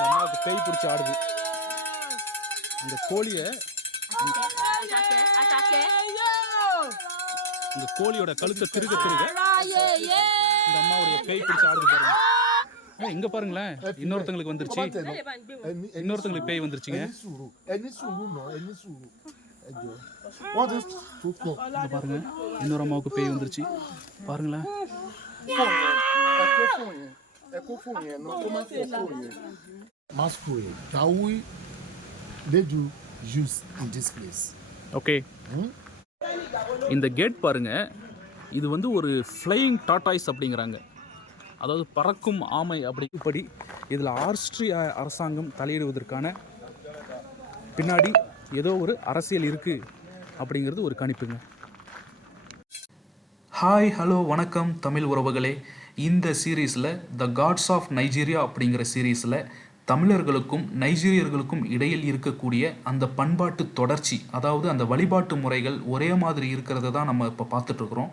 அம்மாவுக்கு பேய் பிடிச்சி ஆடுது. இந்த கோழியை இந்த கோழியோட கழுத்தை திருக திருக இந்த அம்மாவுடைய பேய் பிடிச்சி ஆடுது பாருங்க. இங்க பாருங்களேன், இன்னொருத்தங்களுக்கு வந்துருச்சு, இன்னொருத்தங்களுக்கு பேய் வந்துருச்சுங்க. பாருங்க, இன்னொரு அம்மாவுக்கு பேய் வந்துருச்சு பாருங்களேன். Masquerade that they do use in this place. Okay, இந்த கேட் பாருங்க, இது வந்து ஒரு ஃப்ளையிங் டாட்டாய்ஸ் அப்படிங்கிறாங்க, அதாவது பறக்கும் ஆமை. அப்படிப்படி இதில் ஆஸ்திரிய அரசாங்கம் தலையிடுவதற்கான பின்னாடி ஏதோ ஒரு அரசியல் இருக்குது அப்படிங்கிறது ஒரு கணிப்புங்க. ஹாய், ஹலோ, வணக்கம் தமிழ் உறவுகளே. இந்த சீரீஸில் த காட்ஸ் ஆஃப் நைஜீரியா அப்படிங்கிற சீரீஸில் தமிழர்களுக்கும் நைஜீரியர்களுக்கும் இடையில் இருக்கக்கூடிய அந்த பண்பாட்டு தொடர்ச்சி, அதாவது அந்த வழிபாட்டு முறைகள் ஒரே மாதிரி இருக்கிறத தான் நம்ம இப்போ பார்த்துட்ருக்குறோம்.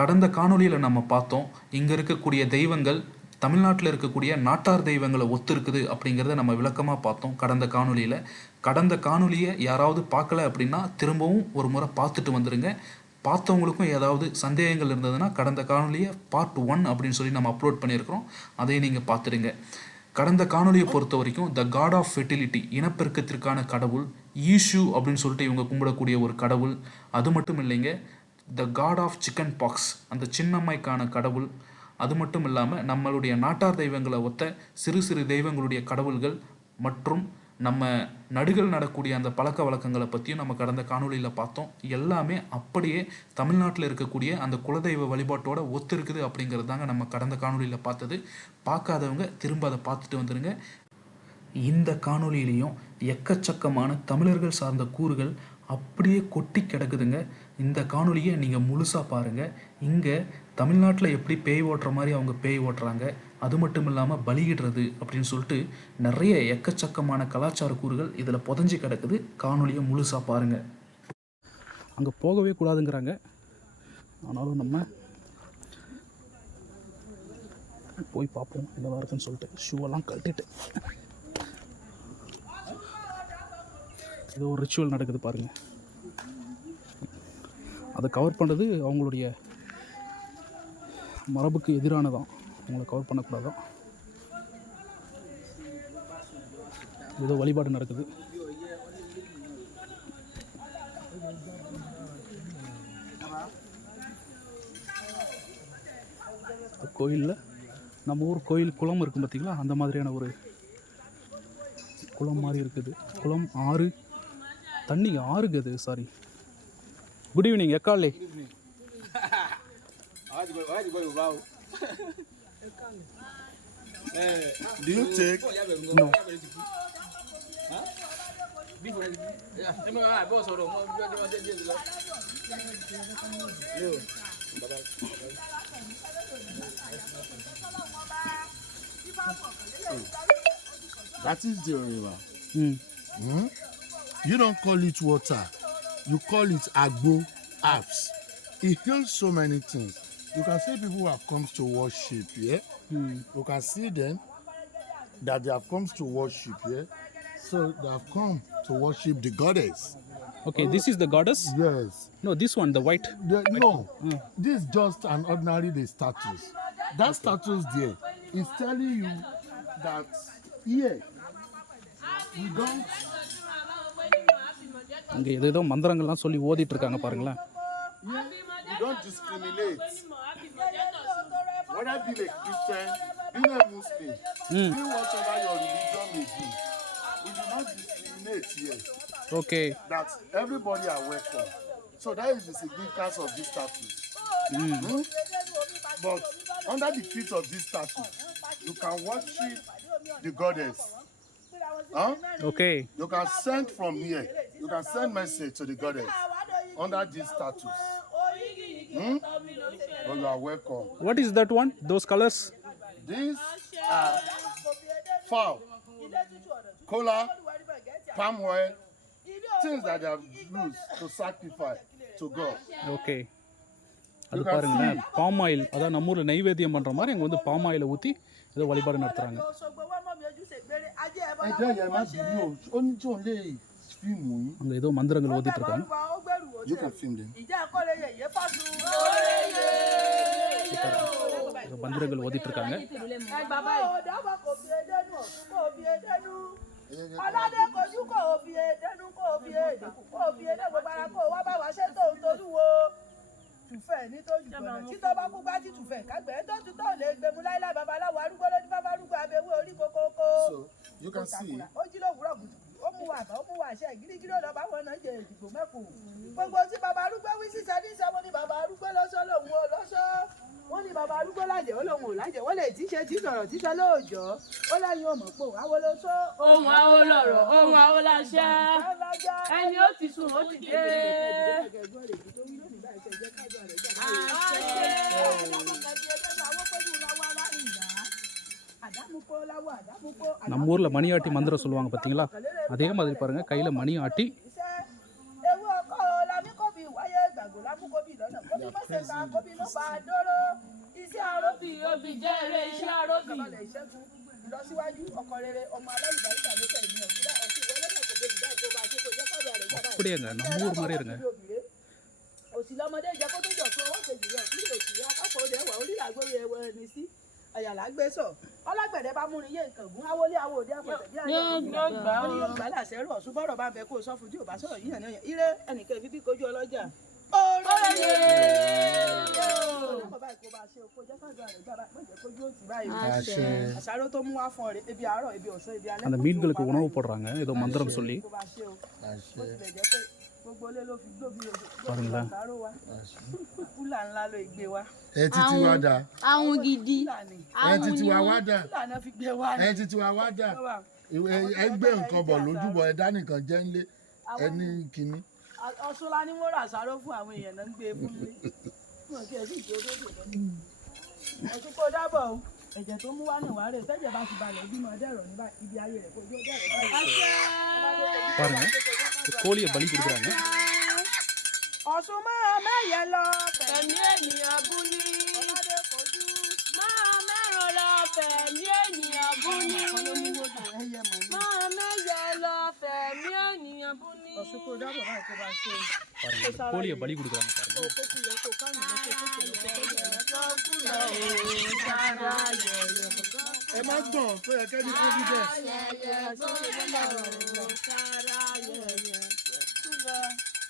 கடந்த காணொலியில் நம்ம பார்த்தோம், இங்கே இருக்கக்கூடிய தெய்வங்கள் தமிழ்நாட்டில் இருக்கக்கூடிய நாட்டார் தெய்வங்களை ஒத்து இருக்குது அப்படிங்கிறத நம்ம விளக்கமாக பார்த்தோம் கடந்த காணொலியை யாராவது பார்க்கல அப்படின்னா திரும்பவும் ஒரு முறை பார்த்துட்டு வந்துடுங்க. பார்த்தவங்களுக்கும் ஏதாவது சந்தேகங்கள் இருந்ததுன்னா கடந்த காணொலியை Part 1 அப்படின்னு சொல்லி நம்ம அப்லோட் பண்ணியிருக்கிறோம், அதையும் நீங்கள் பார்த்துடுங்க. கடந்த காணொலியை பொறுத்த வரைக்கும் த காட் ஆஃப் ஃபெர்டிலிட்டி, இனப்பெருக்கத்திற்கான கடவுள், ஈஷு அப்படின்னு சொல்லிட்டு இவங்க கும்பிடக்கூடிய ஒரு கடவுள். அது மட்டும் இல்லைங்க, த காட் ஆஃப் சிக்கன் பாக்ஸ், அந்த சின்னம்மைக்கான கடவுள். அது மட்டும் இல்லாமல் நம்மளுடைய நாட்டார் தெய்வங்களை ஒத்த சிறு சிறு தெய்வங்களுடைய கடவுள்கள் மற்றும் நம்ம நடுகள் நடக்கூடிய அந்த பழக்க வழக்கங்களை பற்றியும் நம்ம கடந்த காணொலியில் பார்த்தோம். எல்லாமே அப்படியே தமிழ்நாட்டில் இருக்கக்கூடிய அந்த குலதெய்வ வழிபாட்டோட ஒத்து இருக்குது அப்படிங்கிறது தாங்க நம்ம கடந்த காணொலியில் பார்த்தது. பார்க்காதவங்க திரும்ப அதை பார்த்துட்டு வந்துடுங்க. இந்த காணொலியிலையும் எக்கச்சக்கமான தமிழர்கள் சார்ந்த கூறுகள் அப்படியே கொட்டி கிடக்குதுங்க. இந்த காணொலியை நீங்கள் முழுசாக பாருங்கள். இங்கே தமிழ்நாட்டில் எப்படி பேய் ஓட்டுற மாதிரி அவங்க பேய் ஓட்டுறாங்க, அது மட்டும் இல்லாமல் பலியிடுறது அப்படின்னு சொல்லிட்டு நிறைய எக்கச்சக்கமான கலாச்சார கூறுகள் இதில் புதஞ்சி கிடக்குது. காணொலியை முழுசாக பாருங்கள். அங்கே போகவே கூடாதுங்கிறாங்க, ஆனாலும் நம்ம போய் பார்ப்போம் என்னதான் இருக்குன்னு சொல்லிட்டு ஷூவெல்லாம் கழட்டிட்டு. ஏதோ ஒரு ரிச்சுவல் நடக்குது பாருங்கள். அதை கவர் பண்ணுறது அவங்களுடைய மரபுக்கு எதிரானதான், அவங்கள கவர் பண்ணக்கூடாதான். ஏதோ வழிபாடு நடக்குது. கோயிலில் நம்ம ஊர் கோயில் குளம் இருக்கும் பார்த்திங்களா, அந்த மாதிரியான ஒரு குளம் மாதிரி இருக்குது. குளம், ஆறு, தண்ணி ஆறுங்க அது. Sorry, good evening. எக்காலே Do you take? No. That is the river. You don't call it water. You call it agbo, herbs. It heals so many things. You can see people who have come to worship here. You can see them that they have come to worship here. So they have come to worship the goddess. Okay, this is the goddess? Yes. No, this one, the white. No, this is just an ordinary status. That status there is telling you that here we don't. அங்கே ஏதோ மந்திரங்கள்லாம் சொல்லி ஓதிட்டு இருக்காங்க பாருங்களேன். You don't discriminate. Whether being a Christian, being a Muslim, being whatever your religion may be, we do not discriminate here. Okay. That everybody are welcome. So that is the significance of this status. But under the feet of this status, you can worship the goddess. Okay. You can send from here. You can send message to the goddess under this status. Oh, you are welcome. What is that one? Those colors? These are fowl, cola, palm oil, things that they have used to sacrifice to God. Okay அது பாருங்களேன் palm oil அதான் நம்ம ஊரில் நைவேத்தியம் பண்ணுற மாதிரி அங்கே வந்து பாம் ஆயிலை ஊற்றி ஏதோ வழிபாடு நடத்துகிறாங்க. அங்கே ஏதோ மந்திரங்கள் ஓதிட்டு இருக்காங்க. You can film them. மந்திரங்கள் ஓதிட்டு இருக்காங்க. tùfẹ́ nítorí gbọ̀nà títọ́ bá kú bá ti tùfẹ́ kágbẹ́ tó tún tó lè gbẹmú láìláì babaláwo arúgbó lójú babalúgbó abẹ́wé orí kókókó. So you can see. ó jí lówùúrọ̀ kùtùkùtù ó mú wà bá ó mú wà ṣe gírígírí ọ̀dọ̀ báwọn náà jẹ ìdìbò mẹ́kù. gbogbo tí baba arúgbó wí sísẹ ní sẹ́wọ́n ní baba arúgbó lọ́sọ́ lòun ò lọ́sọ́ wọ́n ní baba arúgbó lájẹ̀ ó lòun ò lájẹ̀ wọ́n lè tí ṣe tí sọ̀rọ̀ tí sọ lóòjọ́ ó lẹ́yìn ò mọ̀ pé òun àwo ló sọ. ohun àwo lọ̀rọ̀ ohun àwo láṣẹ ẹni ó ti sùn ó ti dé. நம்ம ஊரில் மணி ஆட்டி மந்திரம் சொல்லுவாங்க பார்த்தீங்களா, அதே மாதிரி பாருங்கள் கையில் மணி ஆட்டி iṣẹ́ àròbì òbí jẹ́ eré iṣẹ́ àròbì. ìlọsíwájú ọkọ rere ọmọ aláìbáríkà ló tẹ̀ ní ọ̀gbìn ọ̀sìn ìwọlẹ́dẹ̀ kò débi dáì tó bá ṣe kó jẹ́ káàdùn àrẹ̀ jábáyé. அப்படியேங்க நம்ம ஊர் மாதிரி இருங்க. òsì lọmọdé jẹ kó tó jọ fún ọwọ́ kejì rẹ̀ òsì òsì akápọ̀ òde ẹ̀wà orílẹ̀-àgbóyè ẹ̀wọ̀ ẹni sí àyàlá gbé sọ ọlọ́gbẹ̀dẹ bá múni yé nǹkan gún awolé awo òde àpẹtẹ bí àyè yóò gbà láṣẹ rọ̀ ṣùgbọ́n bá bẹ kó sọ fún tí ò bá sọ̀rọ̀ yíyan náà ire ẹnìkan ìbí bí kojú ọlọ́jà. àṣàrò tó mú wá fún ọ̀rẹ́ ebi àárọ̀ ebi ọ̀sán ebi alẹ́. அந்த மீன்களுக்கு உணவு போடுறாங்க ஏதோ மந்திரம் சொல்லி. பாருங்களேன் kúlà ńlá ló gbé wa. ẹ títí wá dà. àwọn gidi ẹ títí wá wá dà. kúlà fi gbé wa. ẹ títí wá wá dà. ẹ gbé nǹkan bọ̀ lójúbọ ẹ dá nìkan jẹ́ ńlé ẹ ní kínní. Ọ̀ṣun la ní wọ́n rà sáró fún àwọn èèyàn náà ń gbé fún mi. Ọ̀ṣun kò dábọ̀ o ẹ̀jẹ̀ tó mú wá náà wá rè tẹ́jẹ̀ bá ti balẹ̀ bímọ dẹ̀rọ̀ níbà ibi ayé rẹ̀ kò jó dẹ̀rọ̀ báyìí. பாருங்க கோழியை பலி கொடுக்குறாங்க. Ọ̀ṣun máa mẹ́yẹ lọ fẹ̀mí ènìyàn bú ní. ọ̀làdé kojú. máa mẹ́ràn lọ fẹ̀mí ènìyàn bú ní. máa mẹ́yẹ lọ fẹ̀mí ènìyàn bú ní. Ọ̀ṣun kò dábọ̀ báyìí kó bá ṣe. பாருங்க கோழியை பலி கொடுக்குறாங்க பாருங்க. ẹ má gbọ̀n tó yẹ kẹ́ni kó bí bẹ́ẹ̀.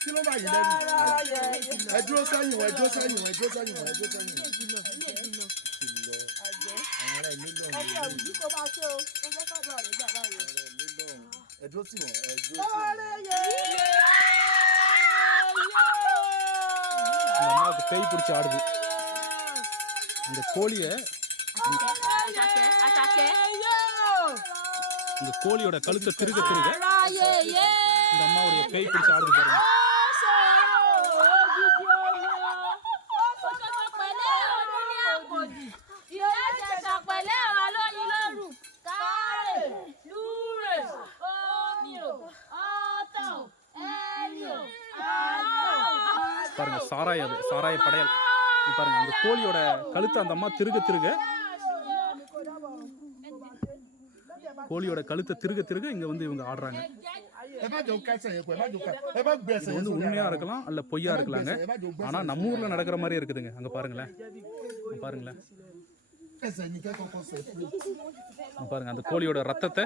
kí ló bá yìí lẹ́nu. ẹ dúró sẹ́yìn wọ̀ ẹ dúró sẹ́yìn wọ̀ ẹ dúró sẹ́yìn wọ̀ ẹ dúró sẹ́yìn wọ̀. àwọn ará ilé lọ́rùn. ẹni àwùjọ kó máa ṣe o ó jẹ́ ká bá rẹ̀ gbà báyìí. ẹ dúró tì wọ́n ẹ dúró tì wọ́n. இந்த அம்மாவுக்கு பேய் பிடிச்சி ஆடுது. இந்த கோழியை இந்த கோழியோட கழுத்தை திருக திருக இந்த அம்மாவுடைய பேய் பிடிச்சி ஆடுது பாருங்க. பாருங்க சாராய அது சாராய படையல் பாருங்க. அந்த கோழியோட கழுத்தை அந்த அம்மா திருக திருக கோழியோட கழுத்தை திருக திருக இங்க வந்து இவங்க ஆடுறாங்க. இது வந்து உண்மையா இருக்கலாம் அல்ல பொய்யா இருக்கலாங்க. ஆனா நம்ம ஊர்ல நடக்கிற மாதிரி இருக்குதுங்க. அங்க பாருங்களேன் பாருங்களேன் பாருங்க அந்த கோழியோட ரத்தத்தை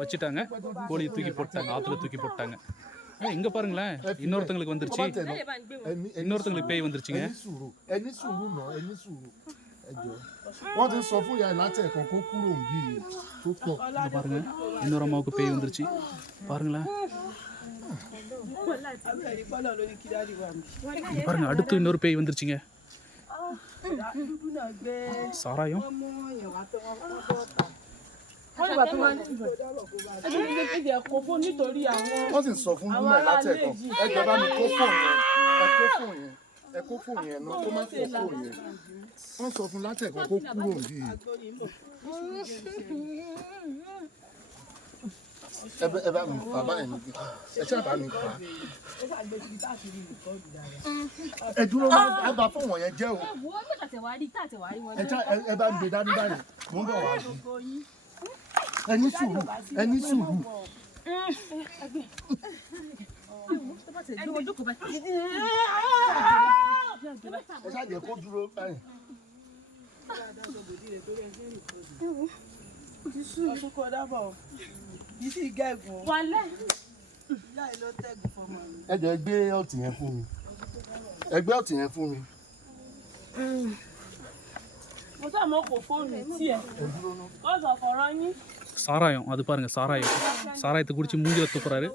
வச்சுட்டாங்க. கோழியை தூக்கி போட்டாங்க, ஆத்துல தூக்கி போட்டாங்க. இங்க பாருங்களேன் இன்னொருத்தங்களுக்கு வந்துருச்சு, இன்னொருத்தங்களுக்கு பேய் வந்துருச்சுங்க. ẹni sùúrù náà ẹni sùúrù ẹjọ wọ́n ti sọ fún ìyá láti ẹ̀kan kó kúrò bí tó pọ̀. பாருங்க இன்னொரு அம்மாவுக்கு பேய் வந்துருச்சு பாருங்களேன். பாருங்க அடுத்து இன்னொரு பேய் வந்துருச்சுங்க. சாராயம் wọ́n sì sọ fún gómìnà láti ẹ̀kan ẹgbẹ́ bá mi kó fóònù yẹn ẹ kó fóònù yẹn náà kó má fọ fóònù yẹn. wọ́n sọ fún láti ẹ̀kan kó kúrò bí. ẹ bá mi fà báyìí níbi ẹ ṣáà bá mi fà. ó ṣàgbé síbi tá a ti rí rìkọ́ọ̀dù dáadáa. ẹ dúró ẹ bá fún wọn yẹn jẹ́ o. Wo ló tàtẹ̀wárí wọn. ẹ bá mi gbé dání báyìí mo ń bọ̀ wá bí. ẹ ní sùúrù ẹ ní sùúrù. ẹ ṣáà jẹ́ kó dúró báyìí. Ọ̀ṣun kò dábọ̀ o. Yìí sì gẹ̀gùn. Wálẹ̀. Ìyá yìí ló tẹ̀gùn fọmọ mi. ẹ jẹ́ gbé ọ̀tí yẹn fún mi. ẹ gbé ọ̀tí yẹn fún mi. Mo sá mọ́ kò fóònù tiẹ̀. Ó sọ fọ̀rọ̀ yín. சாராயம் அது பாருங்க சாராயம் சாராயத்தை குடிச்சு மூஞ்சில துப்புறாரு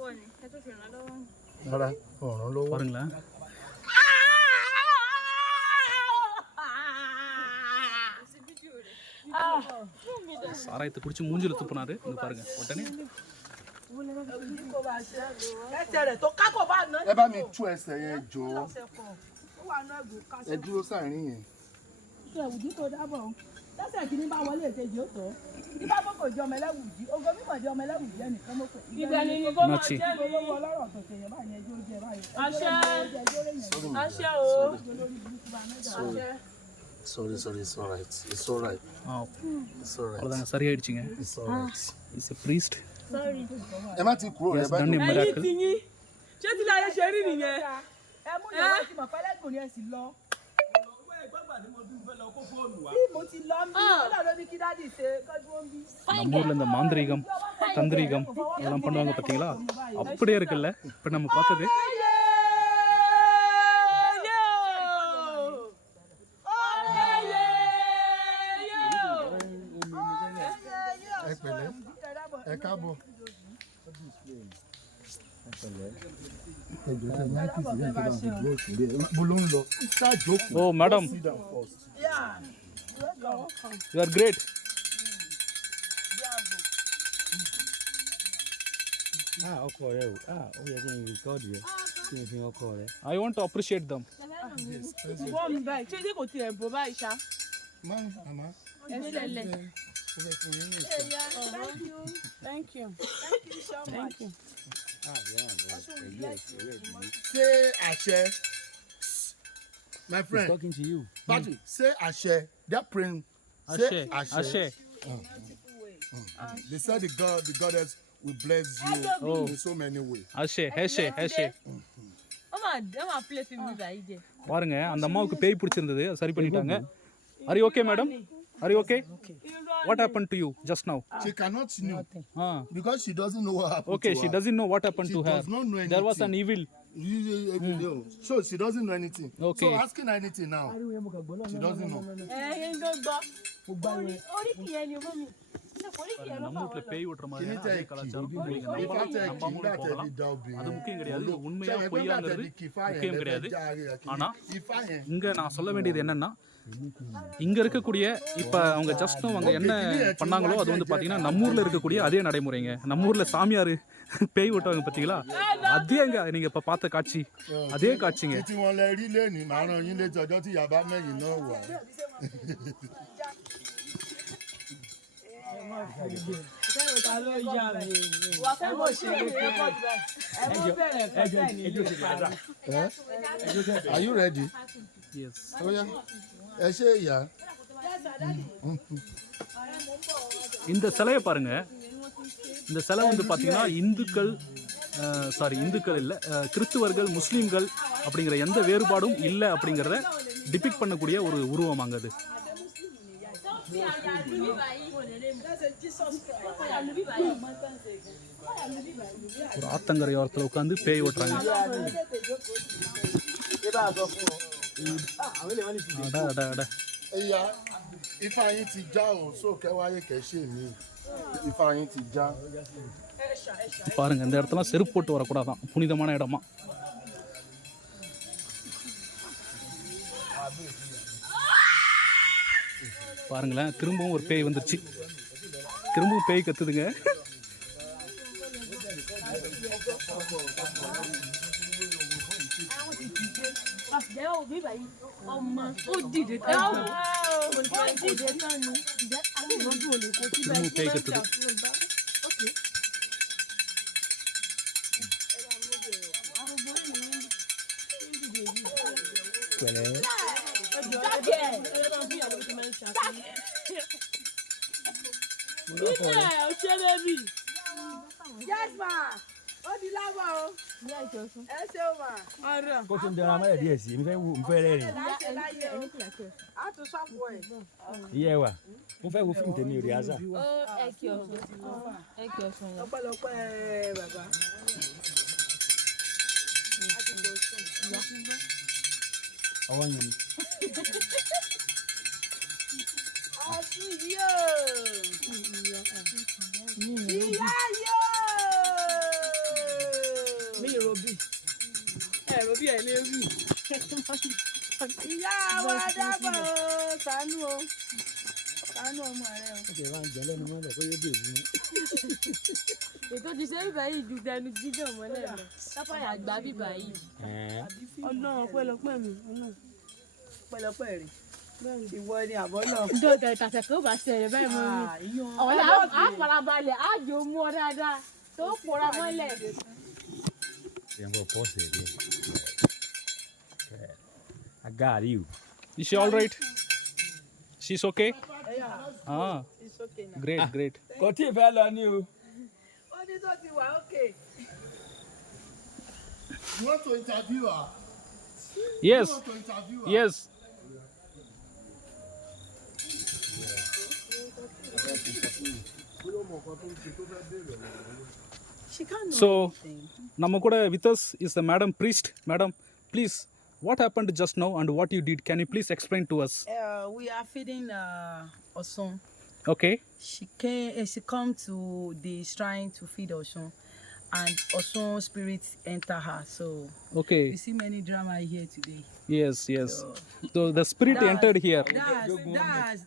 rárá ọ̀ràn lọ́wọ́. பாருங்களேன் சாராயத்தை குடிச்சு மூஞ்சில துப்புனாரு இங்க பாருங்க உடனே Ẹsẹ̀ rẹ̀ tó kákò bá ná. ẹ bá mi tú ẹsẹ̀ yẹn jọ ẹ dúró sáàrin yẹn. Ṣé ẹ̀wùdí kò dábọ̀ o? Lẹ́sẹ̀ kìíní bá wọlé èkejì ó tọ́. Ní bá bọ́kọ̀ jẹ́ ọmọ ẹlẹ́wùdí, ogo mímọ̀ jẹ́ ọmọ ẹlẹ́wùdí ẹnìkan mọ̀ pé. Ibẹ̀ ni kó máa Nachi. jẹ́ ní. Olówó ọlọ́rọ̀ tó ṣe yẹn báyìí ni ẹjọ́ jẹ báyìí. Àṣẹ. Àṣẹ o. Sorry, it's alright. It's alright. It's alright. அவ்வளோதாங்க சரியாயிடுச்சுங்க It's alright. Is a priest ẹ má ti kúrò he ẹ has bá done a ní. Ẹ̀yin miracle ti yín. Ṣé tí láyé ṣe rí nìyẹn? Ẹ mú ìyàwó tí mọ̀ pẹ́lẹ́gùn ni ẹ sì lọ. Tí mo ti lọ ń bí, ó lọ́ọ́ lórí kí dádì ṣe kọ́jú ó ń bí. நம்ம ஊர்ல இந்த மாந்திரீகம் தந்திரீகம் இதெல்லாம் பண்ணுவாங்க பார்த்தீங்களா அப்படியே இருக்குல்ல இப்போ நம்ம பார்த்தது ẹ pẹ̀lẹ́ ẹ káàbọ̀. mo ló ń lọ ṣáàjókòó. Oh, madam. Sit down first. you are great ọkọ rẹ o ó yẹ kí n rìkọ́ọ̀dù rẹ kí n fi ọkọ rẹ. I want to appreciate them Wọ́n mi báyìí. Ṣé kò tiẹ̀ bọ̀ báyìí ṣá? Mama, Ẹ ṣẹlẹ̀. ó fẹ́ fún yín ní ìtàn. Thank you. Thank you. Say àṣẹ. My He's friend, talking to you. Patrick, say àṣẹ. They're praying. Ashe Say Ashe They said the goddess will bless you Oh. in so many ways. Ashe Heshe Heshe Ó máa play film mi báyìí jẹ. பாருங்க அந்த அம்மாவுக்கு பேய் பிடிச்சிருந்தது அது சரி பண்ணிட்டாங்க are you okay madam are you okay what happened to you just now She cannot know ah because she doesn't know what happened okay to she her. doesn't know what happened She to her does not know there was an anything. evil So she doesn't know anything. Okay. So asking her anything now, she doesn't know. Ẹ̀yin ló gbọ́. Oríkì yẹn ni mọ́ mi. Oríkì yẹn ló நம்ம வீட்ல பேய் ஓட்டுற மாதிரி Kìíní அதே tẹ̀ கலாச்சாரம் kì நீங்க í ifá tẹ̀ நம்பாமலும் kì í நம்பாமலும் gbà tẹ̀ போகலாம் fi da obìnrin. அது முக்கியம் கிடையாது இது உண்மையா Ṣé ẹgbẹ́ பொய்யாங்கிறது tẹ̀ fi kì ifá முக்கியம் yẹn கிடையாது lẹ́fẹ̀ẹ́ ஆனா ifá yẹn. இங்க நான் சொல்ல வேண்டியது என்னன்னா இங்க இருக்கக்கூடிய இப்ப அவங்க ஜஸ்ட் அவங்க என்ன பண்ணாங்களோ அது வந்து பாத்தீங்கன்னா நம்ம ஊர்ல இருக்கக்கூடிய அதே நடைமுறைங்க நம்ம ஊர்ல சாமியாரு பேய் ஓட்டுவாங்க பாத்தீங்களா அதேங்க நீங்க இப்ப பார்த்த காட்சி அதே காட்சிங்க Tí wọ́n lẹ rí lẹ́nìí, màá rán yín létí ọjọ́ tí ìyá bá mẹ́yìn náà wà. Ta ló yá mi? Wà fẹ́ mọ̀ ṣe é pé ẹ mọ̀ bẹ̀rẹ̀ fẹ́ ní ìlú ìparí. Are you ready? yes Ó yá. Ẹ ṣe ìyá. இந்த சிலையை பாருங்க இந்த சிலை வந்து பாத்தீங்கன்னா இந்துக்கள் இந்துக்கள் இல்ல கிறிஸ்துவர்கள் முஸ்லீம்கள் அப்படிங்கிற எந்த வேறுபாடும் இல்லை அப்படிங்கிறத டிபிக் பண்ணக்கூடிய ஒரு உருவமாங்க அது ஒரு ஆத்தங்கரை ஓரத்தில் உட்காந்து பேய் ஓட்டுறாங்க அட அட அட Ìyá, ifá yín ti já o, sókè wáyé kẹ̀ṣe mi. Ifá yín ti já. பாருங்க இந்த இடத்துல செருப்பு போட்டு வரக்கூடாதான் புனிதமான இடமா பாருங்களேன் திரும்பவும் ஒரு பேய் வந்துருச்சு திரும்பவும் பேய் கத்துதுங்க Jẹ́ òbí báyìí. Ọmọ ó dìde tán. Ó dìde tán ni. Ǹjẹ́ àwọn ìrọ́jú ò lè kó síbẹ̀. திரும்பவும் பேய் கத்துது Kílẹ̀ ò ṣe bébì. Yes ma. Ó di lábọ̀ o. Ẹ ṣeun ma. Kó tó ń dẹran amálẹ̀ díẹ̀ sí i, mo fẹ́ rẹ́rìn. Láṣẹ láyé o. A tún sọ́ọ̀pù ẹ̀. Ìyá wa, mo fẹ́ wo fíìmù tèmi rí àṣà. Ó ẹ kí Ọ̀ṣun. Ẹ kí Ọ̀ṣun yẹn. Ọpẹ́lọpẹ́ bàbá. A ti gbọ́ sùn. Ọwọ́ yẹn ni. Ọ̀ṣun yóò. Ìyá yóò. Mi ì robí. Ẹ robí ẹ lé rí. Ìyá wa dábọ̀ o. Ṣàánú o. Ṣàánú ọmọ rẹ o. Ó ti wá ń jẹ lẹ́nu mọ́lẹ̀ kó yé bèbú. Ètò ti ṣe bíbá yìí ju tẹnu jíjọ mọ́lẹ̀ lọ. Sáfàyà àgbà bíbá yìí. Ọlọ́run ọpẹ́lọpẹ́ mi. Ọpẹ́lọpẹ́ rẹ̀. Ìwọ ni àbọ̀ náà. Dọ́gba ìtàsẹ̀ kó bá ṣẹlẹ̀ báyìí mọ́ mi. Ọ̀la á farabalẹ̀ á jò mú ọ dáadáa tó pòórá mọ́lẹ̀. Yẹn kò pọ́ọ̀sì ẹ̀ díẹ̀. I got you. Is she all right? She's okay? Yeah, Ah, it's okay now. great, great. Kò tí ì fẹ́ lọ ní o. Ó ní tó ti wà okay. You want to interview her? Yes, You want to interview her? yes. She can't know So, anything. நம்ம கூட with us is the madam priest. Madam, please, what happened just now and what you did? Can you please explain to us? We are feeding Osun. Okay. She come to the shrine to feed Osun, and Osun spirit enter her. So Okay. we see many drama here today. Yes, yes. So the spirit entered here. That's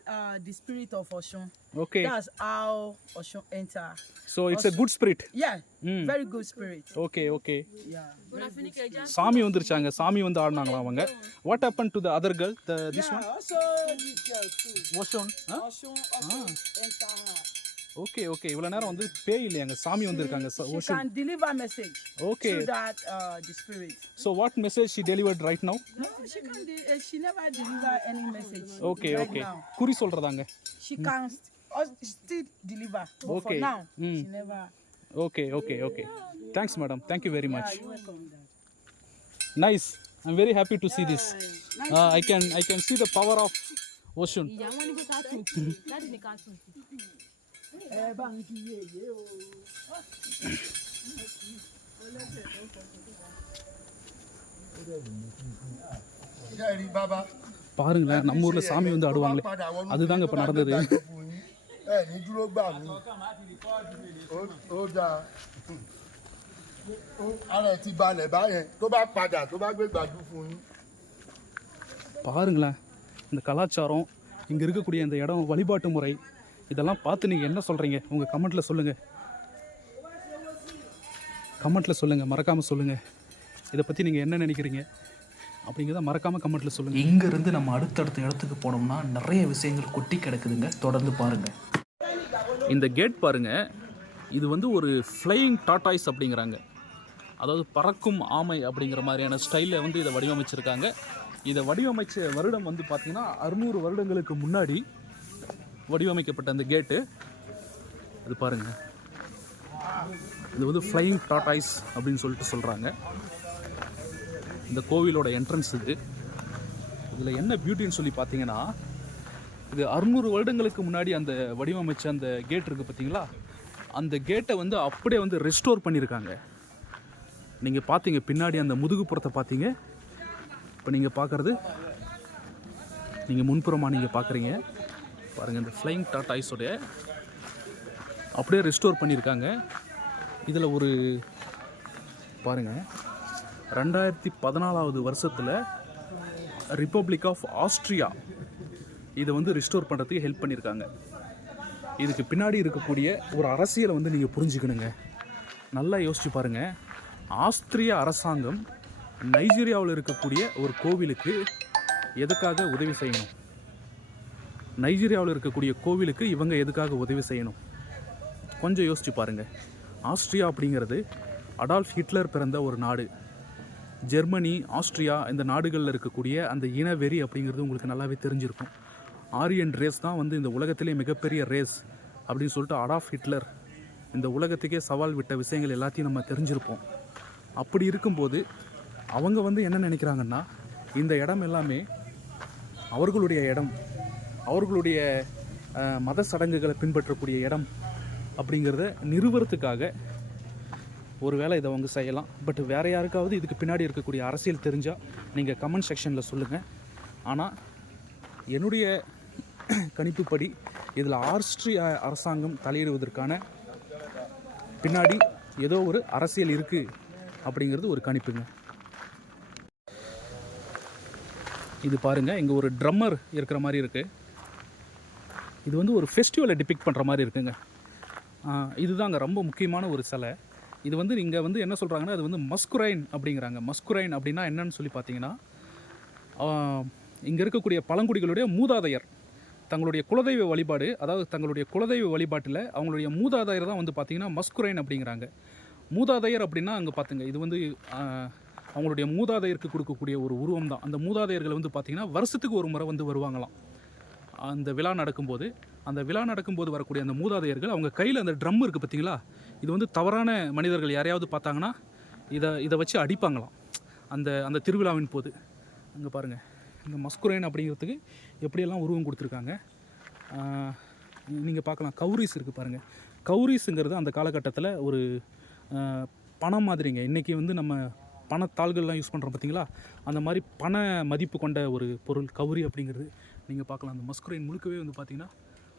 the spirit of Osun. Okay. That's how Osun enter. So it's a good spirit. Yeah, very good spirit. Okay, okay. Yeah. சாமி வந்துருச்சாங்க. சாமி வந்து ஆடுனாங்களா அவங்க. What happened to the other girl? This one? Also this girl too. Osun. Huh? Osun also enter her. Okay, okay. இவ்வளவு நேரம் வந்து பேய் இல்லையாங்க. சாமி வந்திருக்காங்க. She Osun. can deliver message. Okay. Through that the spirit. So what message she delivered right now? No, she can. She never deliver any message. Okay, right okay. now. குறி சொல்றதாங்க. She can still deliver, but Okay. for now Mm. she never. Okay, okay, okay. Thanks, madam. Thank you very much. Yeah, you're welcome. Dad. Nice. I'm very happy to see this. I can see the power of Osun. Ìyá wọn ní pé ká tún kí. Láti ní ká tún kí. Bá ń kí yeye o. Jẹ́rìí bàbá. பாருங்களேன் நம்ம ஊர்ல சாமி வந்து ஆடுவாங்களே அதுதாங்க இப்ப நடந்தது. ẹ ní dúró gbà mí ó dáa ara ẹ ti balẹ̀ báyẹn tó bá padà tó bá gbé gbàdú fún yín. பாருங்களேன் இந்த கலாச்சாரம் இங்க இருக்கக்கூடிய இந்த இடம் வழிபாட்டு முறை இதெல்லாம் பார்த்து நீங்க என்ன சொல்றீங்க உங்க கமெண்ட்ல சொல்லுங்க. கமெண்ட்ல சொல்லுங்க, மறக்காம சொல்லுங்க. இதை பத்தி நீங்க என்ன நினைக்கிறீங்க அப்படிங்கிறத மறக்காம கமெண்ட்ல சொல்லுங்க. இங்க இருந்து நம்ம அடுத்தடுத்த இடத்துக்கு போனோம்னா நிறைய விஷயங்கள் கொட்டி கிடக்குதுங்க. தொடர்ந்து பாருங்க. இந்த கேட் பாருங்க, இது வந்து ஒரு ஃப்ளையிங் டாட்டாய்ஸ் அப்படிங்கிறாங்க. அதாவது பறக்கும் ஆமை அப்படிங்கிற மாதிரியான ஸ்டைலில் வந்து இதை வடிவமைச்சிருக்காங்க. இதை வடிவமைச்ச வருடம் வந்து பார்த்திங்கன்னா 600 வருடங்களுக்கு முன்னாடி வடிவமைக்கப்பட்ட அந்த கேட்டு இது பாருங்கள். இது வந்து ஃப்ளையிங் டாட்டாய்ஸ் அப்படின்னு சொல்லிட்டு சொல்கிறாங்க. இந்த கோவிலோட என்ட்ரன்ஸ் இது. இதில் என்ன பியூட்டின்னு சொல்லி பார்த்தீங்கன்னா, இது 600 வருடங்களுக்கு முன்னாடி அந்த வடிவமைச்ச அந்த கேட் இருக்குது பார்த்தீங்களா, அந்த கேட்டை வந்து அப்படியே வந்து ரெஸ்டோர் பண்ணியிருக்காங்க. நீங்கள் பார்த்தீங்க பின்னாடி அந்த முதுகுப்புறத்தை பார்த்தீங்க. இப்போ நீங்கள் பார்க்குறது நீங்கள் முன்புறமாக நீங்கள் பார்க்குறீங்க பாருங்கள். இந்த ஃப்ளையிங் டாட்டாய்ஸோடைய அப்படியே ரெஸ்டோர் பண்ணியிருக்காங்க. இதில் ஒரு பாருங்கள் 2014 வருஷத்தில் ரிப்பப்ளிக் ஆஃப் ஆஸ்ட்ரியா இதை வந்து ரிஸ்டோர் பண்ணுறதுக்கு ஹெல்ப் பண்ணியிருக்காங்க. இதுக்கு பின்னாடி இருக்கக்கூடிய ஒரு அரசியலை வந்து நீங்கள் புரிஞ்சுக்கணுங்க. நல்லா யோசிச்சு பாருங்கள். ஆஸ்திரிய அரசாங்கம் நைஜீரியாவில் இருக்கக்கூடிய ஒரு கோவிலுக்கு எதுக்காக உதவி செய்யணும்? நைஜீரியாவில் இருக்கக்கூடிய கோவிலுக்கு இவங்க எதுக்காக உதவி செய்யணும்? கொஞ்சம் யோசிச்சு பாருங்கள். ஆஸ்ட்ரியா அப்படிங்கிறது அடால்ஃப் ஹிட்லர் பிறந்த ஒரு நாடு. ஜெர்மனி, ஆஸ்ட்ரியா இந்த நாடுகளில் இருக்கக்கூடிய அந்த இனவெறி அப்படிங்கிறது உங்களுக்கு நல்லாவே தெரிஞ்சிருக்கும். ஆரியன் ரேஸ் தான் வந்து இந்த உலகத்திலே மிகப்பெரிய ரேஸ் அப்படின்னு சொல்லிட்டு அடால்ஃப் ஹிட்லர் இந்த உலகத்துக்கே சவால் விட்ட விஷயங்கள் எல்லாத்தையும் நம்ம தெரிஞ்சிருப்போம். அப்படி இருக்கும்போது அவங்க வந்து என்ன நினைக்கிறாங்கன்னா, இந்த இடம் எல்லாமே அவர்களுடைய இடம், அவர்களுடைய மத சடங்குகளை பின்பற்றக்கூடிய இடம் அப்படிங்கிறத நிறுவனத்துக்காக ஒருவேளை இதை அவங்க செய்யலாம். பட் வேறு யாருக்காவது இதுக்கு பின்னாடி இருக்கக்கூடிய அரசியல் தெரிஞ்சால் நீங்கள் கமெண்ட் செக்ஷனில் சொல்லுங்கள். ஆனால் என்னுடைய கணிப்புப்படி இதில் ஆஸ்திரிய அரசாங்கம் தலையிடுவதற்கான பின்னாடி ஏதோ ஒரு அரசியல் இருக்குது அப்படிங்கிறது ஒரு கணிப்புங்க. இது பாருங்கள், இங்கே ஒரு ட்ரம்மர் இருக்கிற மாதிரி இருக்குது. இது வந்து ஒரு ஃபெஸ்டிவலை டிபிக்ட் பண்ணுற மாதிரி இருக்குங்க. இதுதாங்க ரொம்ப முக்கியமான ஒரு சிலை. இது வந்து இங்கே வந்து என்ன சொல்கிறாங்கன்னா, அது வந்து மஸ்குரைன் அப்படிங்கிறாங்க. மஸ்குரைன் அப்படின்னா என்னன்னு சொல்லி பார்த்தீங்கன்னா, இங்கே இருக்கக்கூடிய பழங்குடிகளுடைய மூதாதையர் தங்களுடைய குலதெய்வ வழிபாடு, அதாவது தங்களுடைய குலதெய்வ வழிபாட்டில் அவங்களுடைய மூதாதையர் தான் வந்து பார்த்திங்கன்னா மஸ்குரைன் அப்படிங்கிறாங்க. மூதாதையர் அப்படின்னா அங்கே பார்த்துங்க, இது வந்து அவங்களுடைய மூதாதையருக்கு கொடுக்கக்கூடிய ஒரு உருவம் தான். அந்த மூதாதையர்கள் வந்து பார்த்திங்கன்னா வருஷத்துக்கு ஒரு முறை வந்து வருவாங்களாம். அந்த விழா நடக்கும்போது, அந்த விழா நடக்கும்போது வரக்கூடிய அந்த மூதாதையர்கள் அவங்க கையில் அந்த ட்ரம் இருக்குது பார்த்தீங்களா, இது வந்து தவறான மனிதர்கள் யாரையாவது பார்த்தாங்கன்னா இதை வச்சு அடிப்பாங்களாம் அந்த அந்த திருவிழாவின் போது. அங்கே பாருங்கள், இந்த மஸ்குரைன் அப்படிங்கிறதுக்கு எப்படியெல்லாம் உருவம் கொடுத்துருக்காங்க நீங்கள் பார்க்கலாம். கௌரிஸ் இருக்குது பாருங்கள். கௌரிஸுங்கிறது அந்த காலகட்டத்தில் ஒரு பணம் மாதிரிங்க. இன்றைக்கி வந்து நம்ம பணத்தாள்கள்லாம் யூஸ் பண்ணுறோம் பார்த்தீங்களா, அந்த மாதிரி பண மதிப்பு கொண்ட ஒரு பொருள் கௌரி அப்படிங்கிறது நீங்கள் பார்க்கலாம். அந்த மஸ்குரைன் முழுக்கவே வந்து பார்த்திங்கன்னா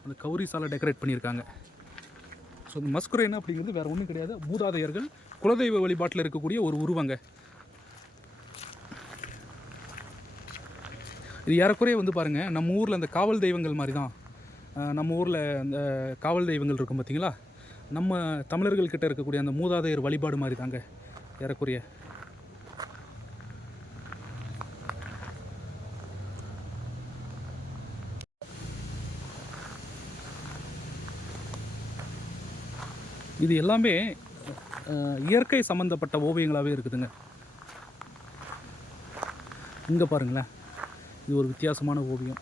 அந்த கௌரிஸால் டெக்கரேட் பண்ணியிருக்காங்க. ஸோ இந்த மஸ்குரைன் அப்படிங்கிறது வேறு ஒன்றும் கிடையாது, மூதாதையர்கள் குலதெய்வ வழிபாட்டில் இருக்கக்கூடிய ஒரு உருவங்க. இது ஏறக்குறைய வந்து பாருங்கள், நம்ம ஊரில் அந்த காவல் தெய்வங்கள் மாதிரி தான். நம்ம ஊரில் அந்த காவல் தெய்வங்கள் இருக்கும் பார்த்தீங்களா, நம்ம தமிழர்கள்கிட்ட இருக்கக்கூடிய அந்த மூதாதையர் வழிபாடு மாதிரி தாங்க ஏறக்குறைய. இது எல்லாமே இயற்கை சம்மந்தப்பட்ட ஓவியங்களாகவே இருக்குதுங்க. இங்கே பாருங்களேன், இது ஒரு வித்தியாசமான ஓவியம்.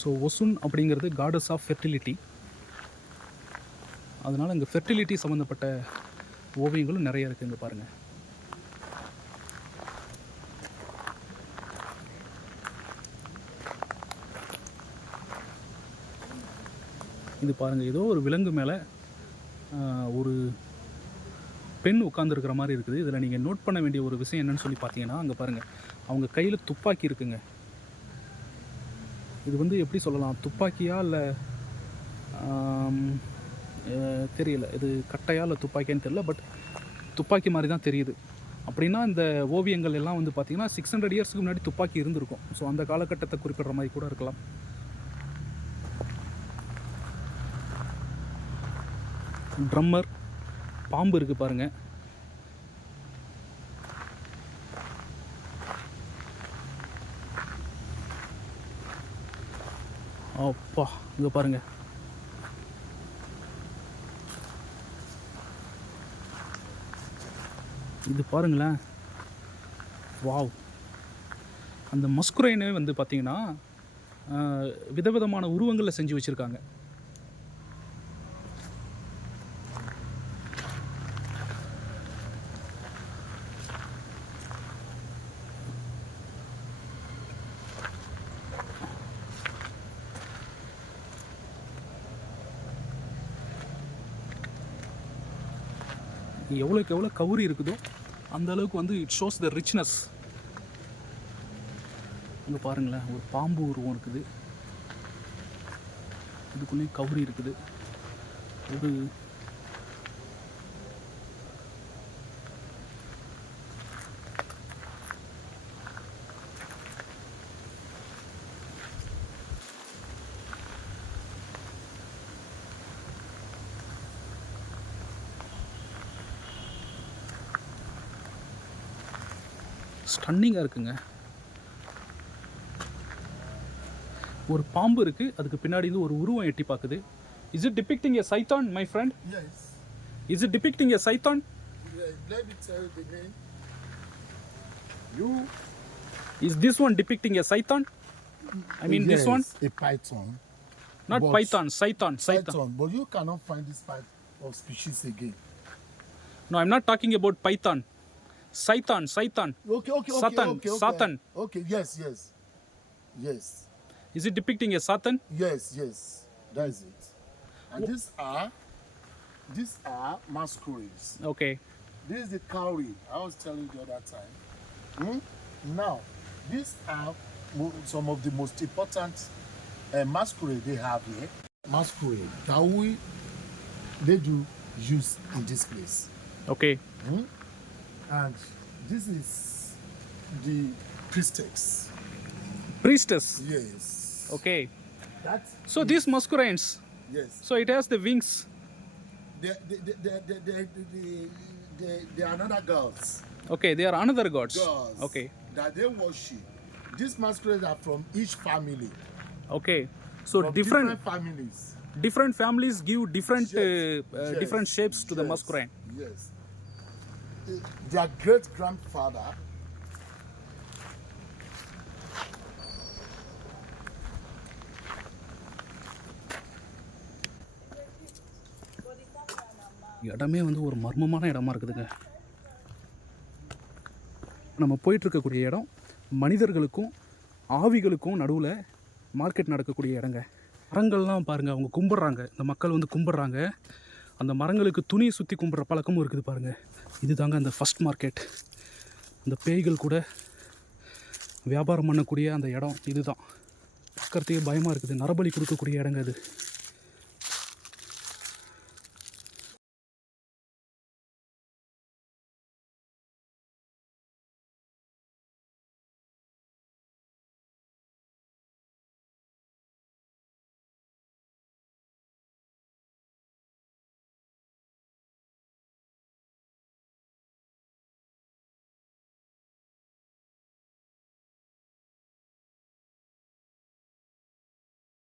ஸோ ஒசுன் அப்படிங்கிறது காடஸ் ஆஃப் ஃபெர்டிலிட்டி. அதனால் இங்கே ஃபெர்டிலிட்டி சம்மந்தப்பட்ட ஓவியங்களும் நிறைய இருக்குது. இங்கே பாருங்கள், இது பாருங்கள், ஏதோ ஒரு விலங்கு மேலே ஒரு பெண் உட்காந்துருக்கிற மாதிரி இருக்குது. இதில் நீங்கள் நோட் பண்ண வேண்டிய ஒரு விஷயம் என்னன்னு சொல்லி பார்த்தீங்கன்னா, அங்கே பாருங்கள், அவங்க கையில் துப்பாக்கி இருக்குங்க. இது வந்து எப்படி சொல்லலாம், துப்பாக்கியா இல்லை தெரியல, இது கட்டையா இல்லை துப்பாக்கியான்னு தெரியல, பட் துப்பாக்கி மாதிரி தான் தெரியுது. அப்படின்னா இந்த ஓவியங்கள் எல்லாம் வந்து பார்த்திங்கன்னா 600 இயர்ஸ்க்கு முன்னாடி துப்பாக்கி இருந்திருக்கும். ஸோ அந்த காலகட்டத்தை குறிப்பிடுற மாதிரி கூட இருக்கலாம். ட்ரம்மர், பாம்பு இருக்குது பாருங்கள். அப்பா, இங்கே பாருங்கள், இது பாருங்களேன், வாவ். அந்த மஸ்குரைனே வந்து பார்த்திங்கன்னா விதவிதமான உருவங்களில் செஞ்சு வச்சுருக்காங்க. எவ்வளோக்கு எவ்வளோ கவுரி இருக்குதோ அந்த அளவுக்கு வந்து இட் ஷோஸ் த ரிச்னஸ். இங்கே பாருங்களேன், ஒரு பாம்பு உருவம் இருக்குது, இதுக்குள்ளேயும் கவுரி இருக்குது. ஒரு ஸ்டன்னிங்காக இருக்குங்க. ஒரு பாம்பு இருக்குது, அதுக்கு பின்னாடி இருந்து ஒரு உருவம் எட்டி பார்க்குது. இஸ் இட் டிபிக்டிங் எ சைத்தான் my friend? Yes. Is it depicting a சைத்தான்? Let me tell you the name. You. Is this one depicting a python? I mean Yes, this one? a python. Not But- python, python. Python, but you cannot find this type of species again. No, I'm not talking about python. Python. Okay. Satan. Okay, yes. Is it depicting a Satan? Yes. That is it. And these are masquerades. Okay. This is the cowrie I was telling you the other time. Now, these are some of the most important masquerade they have here. Masquerade that they do use in this place. Okay. And this is the priestess. Priestess. Yes. Okay. That So these masquerades. yes. So it has the wings. They are another gods. Okay, they are another gods. Gods. Okay. That they worship. These masquerades are from each family. Okay. So From different families. families give different Yes. different shapes to the Yes. masquerade. Yes. Their great grandfather இடமே வந்து ஒரு மர்மமான இடமா இருக்குதுங்க. நம்ம போயிட்டு இருக்கக்கூடிய இடம் மனிதர்களுக்கும் ஆவிகளுக்கும் நடுவில் மார்க்கெட் நடக்கக்கூடிய இடங்க. மரங்கள்லாம் பாருங்கள், அவங்க கும்பிட்றாங்க, இந்த மக்கள் வந்து கும்பிட்றாங்க. அந்த மரங்களுக்கு துணி சுற்றி கும்பிட்ற பழக்கமும் இருக்குது பாருங்கள். இது தாங்க அந்த ஃபஸ்ட் மார்க்கெட். அந்த பேய்கள் கூட வியாபாரம் பண்ணக்கூடிய அந்த இடம் இது தான். பார்க்கறதுக்கே பயமாக இருக்குது. நரபலி கொடுக்கக்கூடிய இடங்க அது.